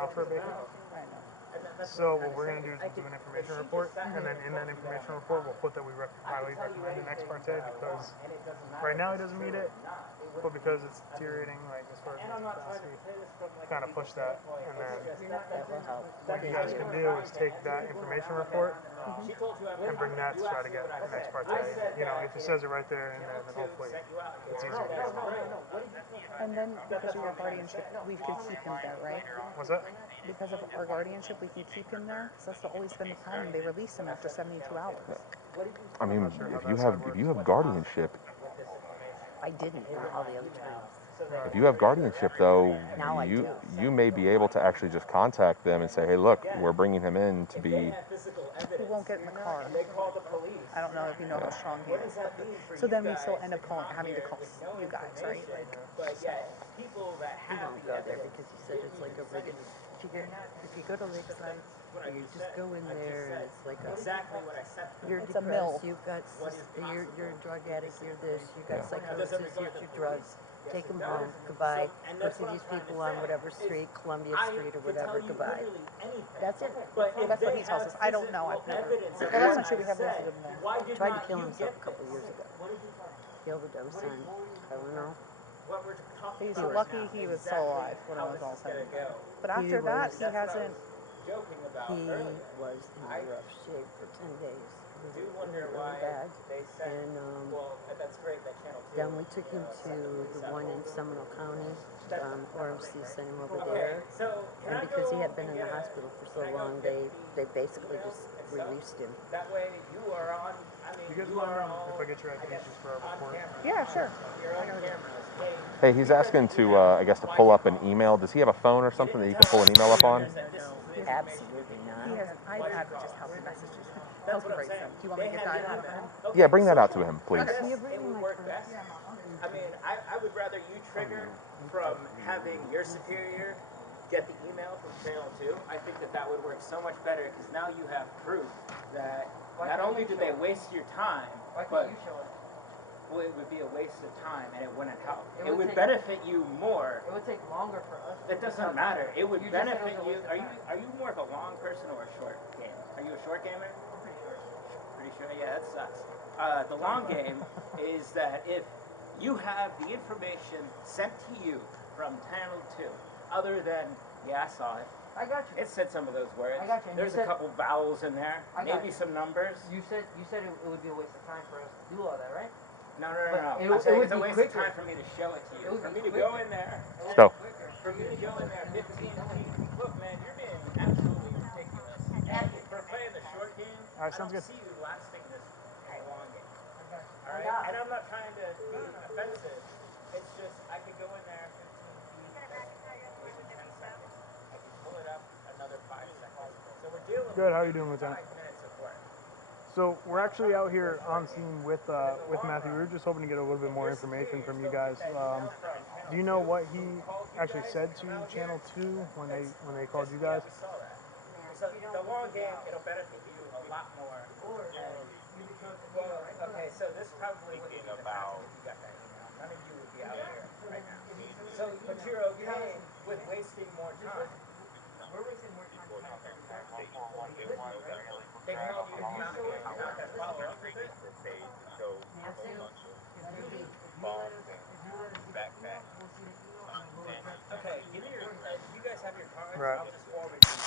out for a bacon. So what we're going to do is do an information report, and then in that information report we'll put that we highly recommend an ex parte because right now he doesn't meet it, but because it's deteriorating, like as far as mental capacity, kind of push that, and then what you guys can do is take that information report and bring that to try to get an ex parte. You know, if it says it right there in there, then hopefully it's easier to get. And then because of your guardianship, we could keep him there, right? What's that? Because of our guardianship, we can keep him there. Because that's always been the problem. They release him after 72 hours. I mean, if you have guardianship, I didn't in all the other times. if you have guardianship though, Now I do. you may be able to actually just contact them and say, hey, look, we're bringing him in to be. He won't get in the car. I don't know if you know how strong he is. So then we still end up having to call you guys, right? He won't go there because he said it's like a regular. If you go to Lakeside, you just go in there and it's like you're It's a depressed, mill. you've got you're a drug addict, you're this, you've got psychosis, here's your drugs. Take them home. Goodbye. Go see these people on whatever street, Columbia Street or whatever. Goodbye. That's it. That's what he tells us. I don't know. I've never. Well, that's not true. We haven't visited him there. Tried to kill himself a couple of years ago. He overdosed on Tylenol. He's lucky he was still alive when it was all said and done. But after that, he hasn't. He was in rough shape for 10 days. It was really bad. And then we took him to the one in Seminole County. RMC sent him over there. And because he had been in the hospital for so long, they basically just released him. You guys want if I get your applications for our report? Yeah, sure. Hey, he's asking to, I guess, to pull up an email. Does he have a phone or something that he can pull an email up on? Absolutely not. He has an iPad which just helps messages. Helps him write them. Do you want me to get the iPad for him? Yeah, bring that out to him, please. Can you bring me my phone? I mean, I would rather you trigger from having your superior get the email from Channel 2. I think that would work so much better because now you have proof that not only did they waste your time, but well, it would be a waste of time and it wouldn't help. It would benefit you more. It would take longer for us. It doesn't matter. It would benefit you. Are you more of a long person or a short gamer? Are you a short gamer? I'm pretty sure. Pretty sure? Yeah, that sucks. The long game is that if you have the information sent to you from Channel 2, other than, yeah, I saw it. I got you. It said some of those words. I got you. There's a couple vowels in there, maybe some numbers. You said it would be a waste of time for us to do all that, right? No. But I'm saying it's a be waste quicker. of time for me to show it to you. It would For be me to quicker. go in there. So, For me to go in there 15 feet. Look, man, you're being absolutely ridiculous. And for playing the short game, All right, sounds I don't good. see you lasting this long game. All right? And I'm not trying to be offensive. It's just I could go in there 15 feet, maybe 10 seconds. I can pull it up another 5 seconds. So we're dealing Good. with How are you doing, Lieutenant? 5 minutes of work. So we're actually out here on scene with Matthew. We were just hoping to get a little bit more information from you guys. Do you know what he actually said to Channel 2 when they called you guys? So the long game, it'll benefit you a lot more. Well, okay, so this probably would be about if you got that email. None of you would be out here right now. So, but you're okay with wasting more time. We're wasting more time. They called you, you're not going to follow up with it? Okay, give me your, you guys have your cards? Right. I'll just forward you.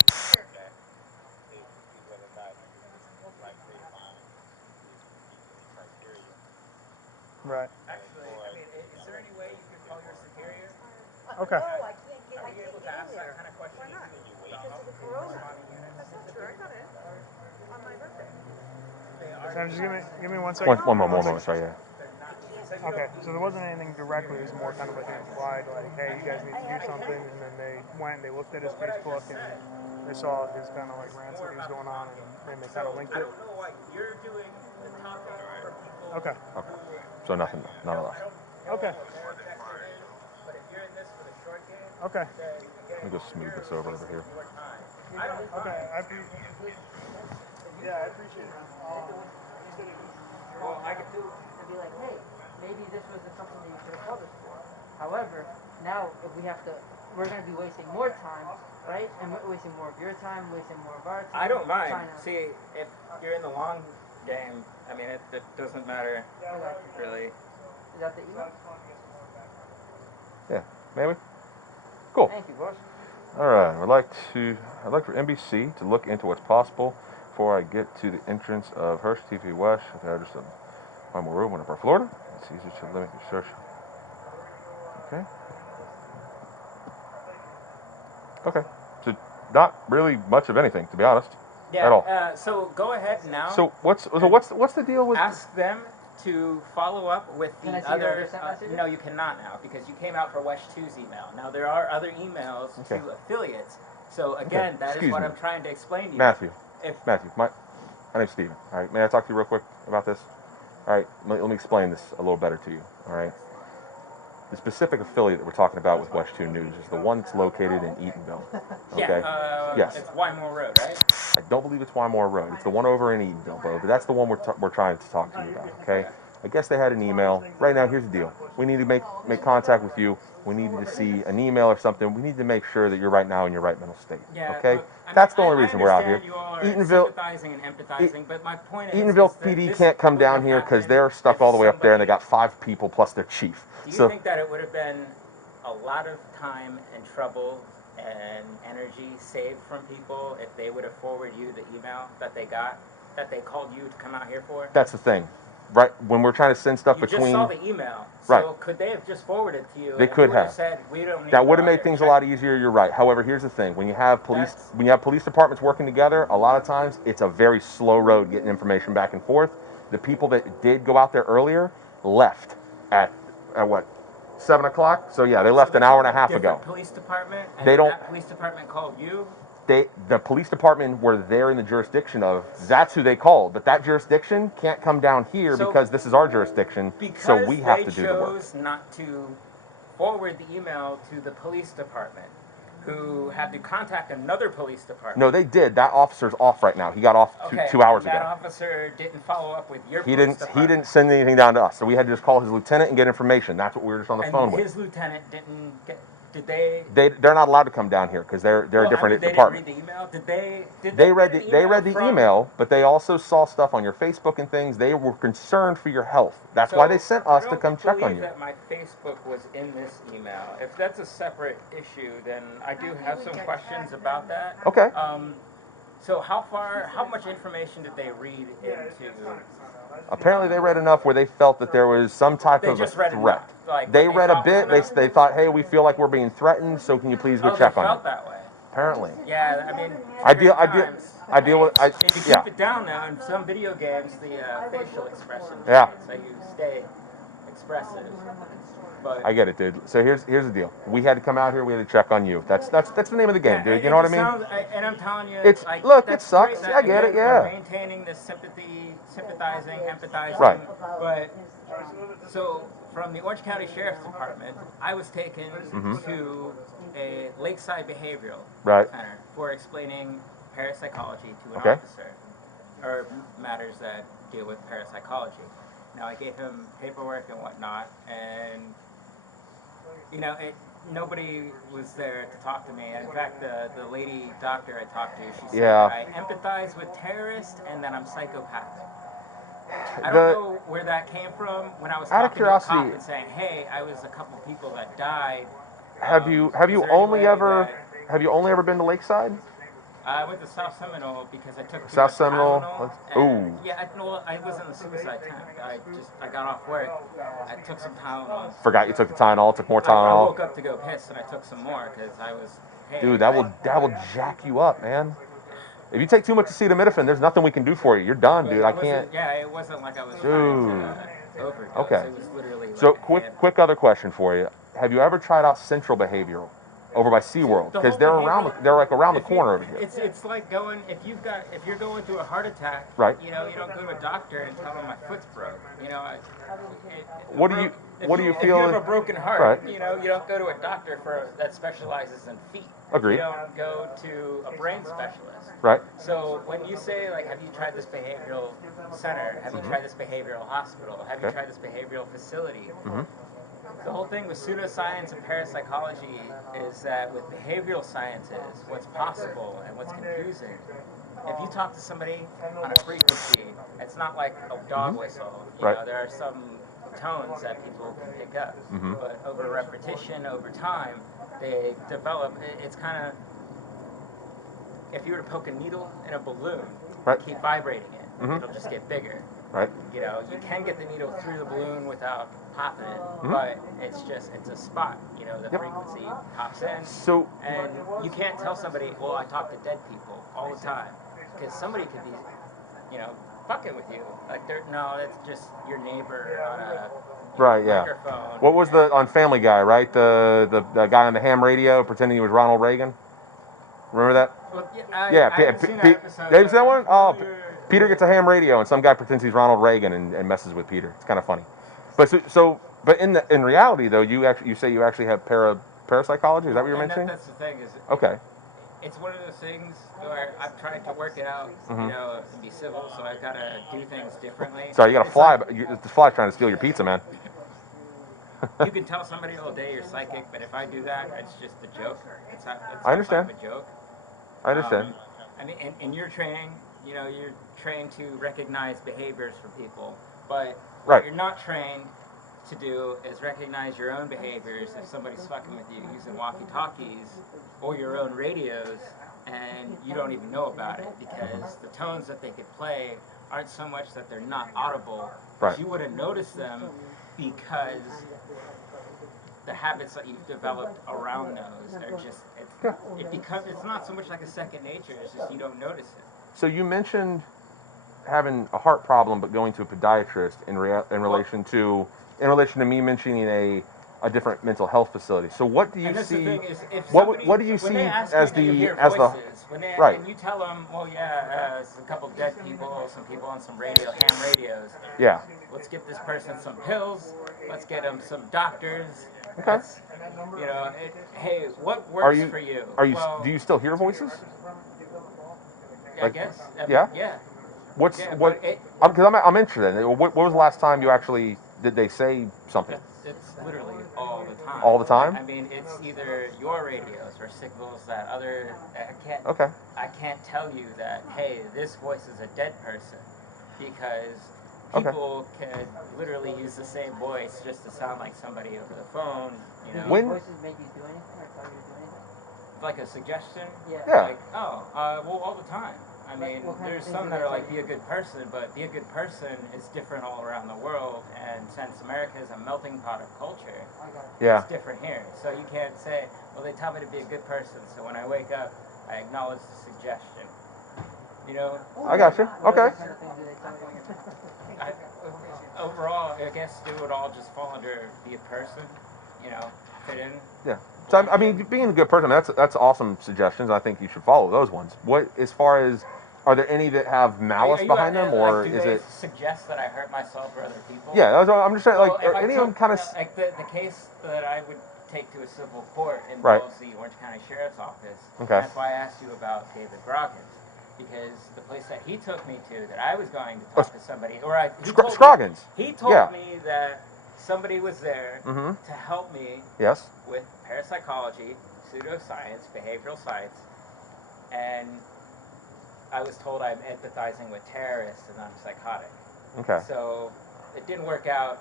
Right. Actually, I mean, is there any way you can call your superior? Okay. Are you able to ask that kind of question? Why not? Because of the corona. That's not true. I got in on my birthday. Sam, just give me 1 second. one moment, sorry, yeah. Okay, so there wasn't anything directly. It was more kind of like implied, like, hey, you guys need to do something. And then they went, they looked at his Facebook, and they saw his kind of like rants that he was going on, and then they kind of linked I it. don't know why you're doing the topic for people. Okay. So nothing, none of us. Okay. But if you're in this for the short game, Okay. then Let me just smooth this over here. your time. I don't Okay. I appreciate. Yeah, I appreciate it. Well, I could do and be like, hey, maybe this wasn't something that you should have called us for. However, now if we have to we're gonna be wasting more time, right? And we're wasting more of your time, wasting more of our time. I don't mind. trying to- See, if you're in the long game, I mean, it doesn't matter really. Is that the email? Yeah, maybe. Cool. Thank you, boss. All right. I'd like for NBC to look into what's possible before I get to the entrance of Hearst TV West with the address of Palmer Road, Winterport, Florida. It's easy to limit your search. Okay. Okay. So not really much of anything, to be honest. Yeah. At all. So go ahead now. So what's the deal with? Ask them to follow up with the Can I see your other. other sent messages? No, you cannot now because you came out for Wesh 2's email. Now there are other emails Okay. to affiliates. So again, that is Excuse what me. I'm trying to explain to you. Matthew. If Matthew, my name's Steven. All right, may I talk to you real quick about this? All right, let me explain this a little better to you. All right, the specific affiliate that we're talking about with West 2 News is the one that's located in Eatonville. Okay. yeah, Yes. it's Wymore Road, right? I don't believe it's Wymore Road. It's the one over in Eatonville, but that's the one we're trying to talk to you about. Okay. I guess they had an email. Right now, here's the deal. We need to make contact with you. We need to see an email or something. We need to make sure that you're right now in your right mental state. Yeah. Okay. Look, I That's mean, the only reason we're out here. I understand you all are Eatonville- sympathizing and empathizing, but my point is Eatonville is that PD this can't come would down have here because happened they're stuck if all the way up there and they somebody- got 5 people plus their chief. Do you So think that it would have been a lot of time and trouble and energy saved from people if they would have forwarded you the email that they got, that they called you to come out here for? that's the thing, right? When we're trying to send stuff You between, just saw the email, so Right. could they have just forwarded to you? They and could would have have. said we don't need that to would have made bother things a checking." lot easier. You're right. However, here's the thing: when you have police departments working together, a lot of times it's a very slow road getting information back and forth. The people that did go out there earlier left at what, 7 o'clock? So yeah, they left So an they hour called and a a half different ago. Police department, and They don't- That police department called you. The police department where they're in the jurisdiction of, that's who they called. But that jurisdiction can't come down here So- because this is our jurisdiction. Because So we have they to do the work. chose not to forward the email to the police department, who had to contact another police department. No, they did. That officer's off right now. He got off Okay, 2 hours that ago. officer didn't follow up with your He police didn't. department. He didn't send anything down to us. So we had to just call his lieutenant and get information. That's what we were just on the And phone with. his lieutenant didn't get. Did they? They're not allowed to come down here because they're Well, a different they department. didn't read the email. Did they? Did They read the from- email, but they also saw stuff on your Facebook and things. They were concerned for your health. That's why they sent us to come check on I don't you. believe that my Facebook was in this email. If that's a separate issue, then I do have some questions about that. Okay. So how much information did they read into? Apparently, they read enough where they felt that there was some type They of a just read threat. enough, like, They what read a thought bit. was They thought, hey, we feel like we're being threatened. So can you please go Oh, check they on felt it? that way. Apparently. Yeah, I mean, I deal with. If you Yeah. keep it down now, in some video games, the facial expression Yeah. changes, so you stay expressive. But I get it, dude. So here's the deal. We had to come out here. We had to check on you. That's the name of the game, yeah, dude. it You know what I just mean? sounds- and I'm telling you, It's- like, look, that's it sucks. great that, I get it, again, yeah. we're maintaining this sympathizing, empathizing. Right. But so from the Orange County Sheriff's Department, I was taken to a Lakeside Behavioral Right. Center for explaining parapsychology to an Okay. officer, or matters that deal with parapsychology. Now I gave him paperwork and whatnot, and nobody was there to talk to me. In fact, the lady doctor I talked to, she said Yeah. that I empathize with terrorists and that I'm psychopathic. I don't The- know where that came from when I was Out of talking to a cop curiosity- and saying, "Hey, I was a couple people that died." Have you is there any only way ever that- have you only ever been to Lakeside? I went to South Seminole because I took too South much Seminole? Tylenol, Ooh. and- Yeah, I was in the suicide tent. I got off work. I took some Tylenol. Forgot you took the Tylenol. Took more I Tylenol. woke up to go piss and I took some more because I was. Hey, Dude, that will jack you up, man. If you take too much acetaminophen, there's nothing we can do for you. You're done, but dude. it I wasn't- can't. Yeah, it wasn't like I was Dude. trying to overdose. Okay. It was literally. So like a handful. quick other question for you. Have you ever tried out Central Behavioral over by SeaWorld? The Because whole they're like around the if you- corner over here. It's like going if you're going through a heart attack. Right. You don't go to a doctor and tell them my foot's broke. What do you If feel? you have a broken heart, Right. you don't go to a doctor that specializes in feet. Agreed. You don't go to a brain specialist. Right. So when you say like, have you tried this behavioral center? Have you tried this behavioral hospital? Have you Okay. tried this behavioral facility? The whole thing with pseudoscience and parapsychology is that with behavioral sciences, what's possible and what's confusing, if you talk to somebody on a frequency, it's not like a dog whistle. You Right. know, there are some tones that people can pick up, but over repetition, over time, they develop. It's kind of, if you were to poke a needle in a balloon, Right. keep vibrating it, it'll just get bigger. Right. You know, you can get the needle through the balloon without popping it, but it's a spot. You know, the frequency pops in, So and you can't tell somebody, well, I talk to dead people all the time, because somebody could be, you know, fucking with you. Like, no, that's just your neighbor on a right, yeah. microphone. What was on Family Guy, right? The guy on the ham radio pretending he was Ronald Reagan. Remember that? Well, Yeah, I haven't seen that episode. Have you seen that one? Oh, familiar. Peter gets a ham radio, and some guy pretends he's Ronald Reagan and messes with Peter. It's kind of funny. But but in reality though, you say you actually have parapsychology. Is that what you're mentioning? That's the thing. Okay. It's one of those things where I'm trying to work it out, you know, and be civil, so I've got to do things differently. Sorry, you got a It's fly. like, The fly's trying to steal your pizza, man. you can tell somebody all day you're psychic, but if I do that, it's just a joke. It's I understand. a joke. I understand. I mean, in your training, you know, you're trained to recognize behaviors from people, but Right. what you're not trained to do is recognize your own behaviors if somebody's fucking with you using walkie-talkies or your own radios and you don't even know about it, because the tones that they could play aren't so much that they're not audible, but Right. you wouldn't notice them because the habits that you've developed around those are just, it's not so much like a second nature, it's just you don't notice it. So you mentioned having a heart problem, but going to a podiatrist in relation to me mentioning a different mental health facility. So what do you And that's see? the thing is, if what somebody, do you when see they ask as you and you the hear as the voices, right? and you tell them, well, yeah, it's a couple dead people, some people on some ham radios. Yeah. Let's get this person some pills. Let's get them some doctors. Okay. Let's, you know, hey, what works for you? Well, do you still hear voices? I guess. I mean, yeah? Yeah. What's Yeah, what? but Because I'm interested. What was the last time you actually did they say something? It's literally all the time. All the time? I mean, it's either your radios or signals that I can't. Okay. I can't tell you that, hey, this voice is a dead person, because Okay. people can literally use the same voice just to sound like somebody over the phone. You know, Do When- these voices make you do anything or tell you to do anything? like a suggestion. Yeah. Like, well, all the time. I mean, what kind of there's things some do that they are tell like, be you? a good person, but be a good person is different all around the world. And since America is a melting pot of culture, Yeah. it's different here. So you can't say, well, they tell me to be a good person, so when I wake up, I acknowledge the suggestion. You know? I got you. Okay. What kind of things do they tell you? Overall, I guess it would all just fall under be a person, you know, fit in. Yeah. So I mean, being a good person, that's awesome suggestions. I think you should follow those ones. What as far as are there any that have malice Are you, behind them, or do is they it? suggest that I hurt myself or other people? Yeah, I'm just saying, Well, like, if are I any of them took, kind of? like the case that I would take to a civil court Right. involves the Orange County Sheriff's Office. Okay. That's why I asked you about David Groggins, because the place that he took me to, that I was going to talk to somebody, Scroggins. He told Yeah. me that somebody was there Mm-hmm. to help me Yes. with parapsychology, pseudoscience, behavioral science, and I was told I'm empathizing with terrorists and I'm psychotic. Okay. So it didn't work out.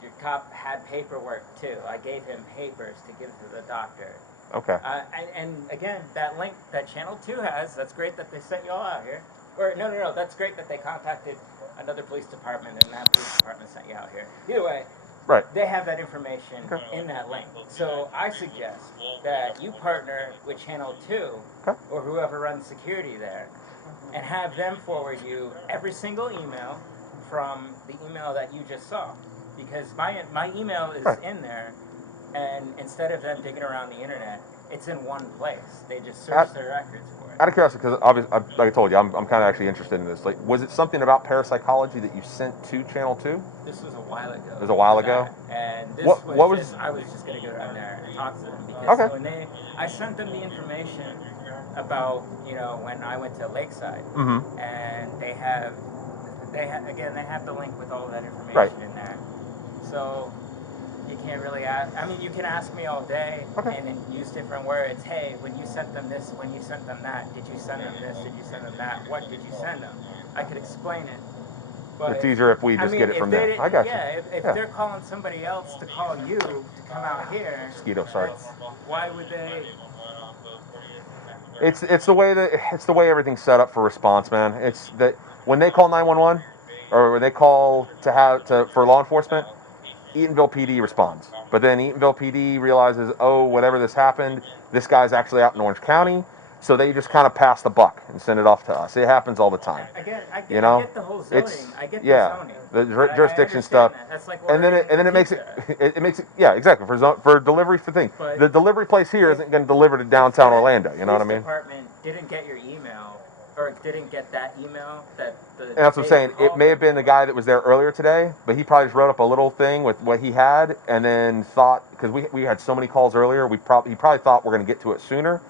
Your cop had paperwork too. I gave him papers to give to the doctor. Okay. And again, that link that Channel 2 has, that's great that they sent you all out here. Or no, that's great that they contacted another police department and that police department sent you out here. Either way, Right. they have that information in that link. So I suggest that you partner with Channel 2 Okay. or whoever runs security there and have them forward you every single email from the email that you just saw. Because my email is Right. in there, and instead of them digging around the internet, it's in one place. They just search their records for it. Out of curiosity, because obviously, like I told you, I'm kind of actually interested in this. Like, was it something about parapsychology that you sent to Channel 2? This was a while ago. It was a while ago? And this What was- just, I was just going to go down there and talk to them, because Okay. I sent them the information about, when I went to Lakeside, Mm-hmm. and they have the link with all of that information Right. in there. So You can't really ask. I mean, you can ask me all day and then use different words. Hey, when you sent them this, when you sent them that, did you send them this, did you send them that, what did you send them? I could explain it. But It's easier if we just get it from them. I got you. Yeah, if they're calling somebody else to call you to come out here, Mosquito, sorry. why would they? It's the way everything's set up for response, man. It's that when they call 911 or when they call for law enforcement, Eatonville PD responds. But then Eatonville PD realizes, oh, whatever this happened, this guy's actually out in Orange County, so they just kind of pass the buck and send it off to us. It happens all the time. I get the whole zoning. I get the zoning. The jurisdiction stuff. That's like and then it makes it makes it exactly for delivery for things. But the delivery place here isn't going to deliver to downtown Orlando. You know what I mean? Department didn't get your email or didn't get that email that the. And that's what I'm saying. It may have been the guy that was there earlier today, but he probably just wrote up a little thing with what he had, and then thought, because we had so many calls earlier, he probably thought we're going to get to it sooner,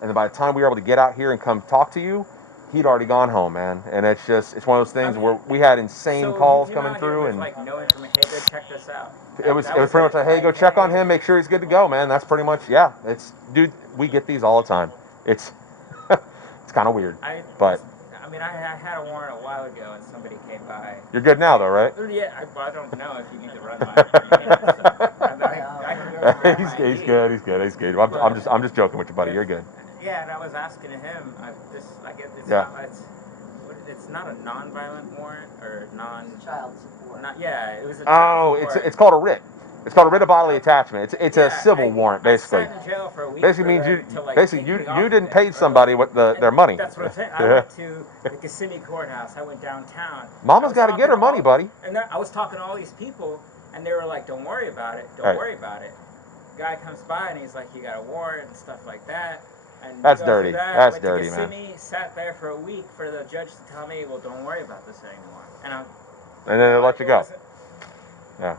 and then by the time we were able to get out here and come talk to you, he'd already gone home, man. And it's one of those things where we had insane calls coming through, and like no information. Hey, go check this out. It was pretty much like, hey, go check on him, make sure he's good to go, man. That's pretty much dude. We get these all the time. It's it's kind of weird, but. I mean, I had a warrant a while ago, and somebody came by. You're good now, though, right? Yeah, I don't know if you need to run my. I can go grab my He's ID. good. He's good. He's good. I'm just joking with you, buddy. You're good. Yeah, and I was asking him. It's not a non-violent warrant or Child support. It was a child support. It's called a writ. It's called a writ of bodily attachment. It's a civil warrant, basically. I sat in jail for a week. Basically means you didn't pay somebody with their money. That's what I'm saying. I went to the Kissimmee courthouse. I went downtown. Mama's got to get her money, buddy. And I was talking to all these people, and they were like, "Don't worry about it. Don't worry about it." Guy comes by and he's like, "You got a warrant and stuff like that." And that's dirty. That's dirty, man. Sat there for a week for the judge to tell me, "Well, don't worry about this anymore." And then they let you go. Yeah.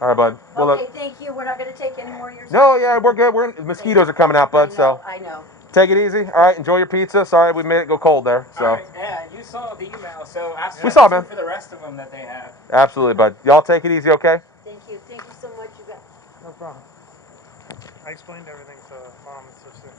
All right, bud. Well, okay, thank you. We're not going to take any more of your stuff. No, yeah, we're good. Mosquitoes are coming out, bud. I know. Take it easy. All right, enjoy your pizza. Sorry we made it go cold there. So. All right, yeah, you saw the email, so ask we saw, man. for the rest of them that they have. Absolutely, bud. Y'all take it easy, okay? Thank you. Thank you so much. You got. No problem. I explained everything to Mom and Sister.